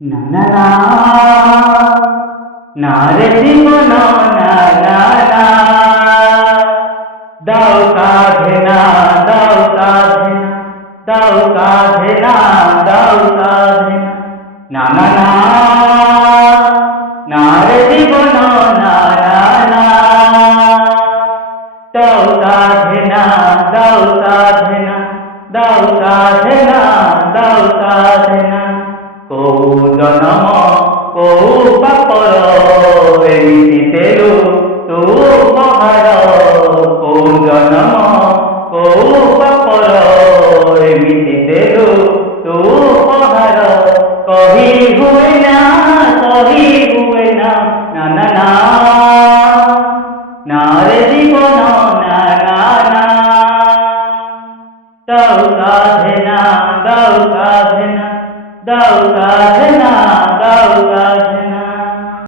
না না না না রে জীবন না না না দাও কাঁধে না দাও কাঁধে না দাও কাঁধে না দাও কাঁধে না না না না রে জীবন না না না দাও কাঁধে না দাও কাঁধে না দাও কাঁধে না দাও কাঁধে না কৌ জনম কৌ বাপর এমিতি তেরু তু বহার কৌ জনম কৌ বাপর এমিতি তেরু তু বহার কহি হুয়ে না না না না না রে জীবন না না না দাও কাঁধে না দাও কাঁধে না দাও কাঁধে না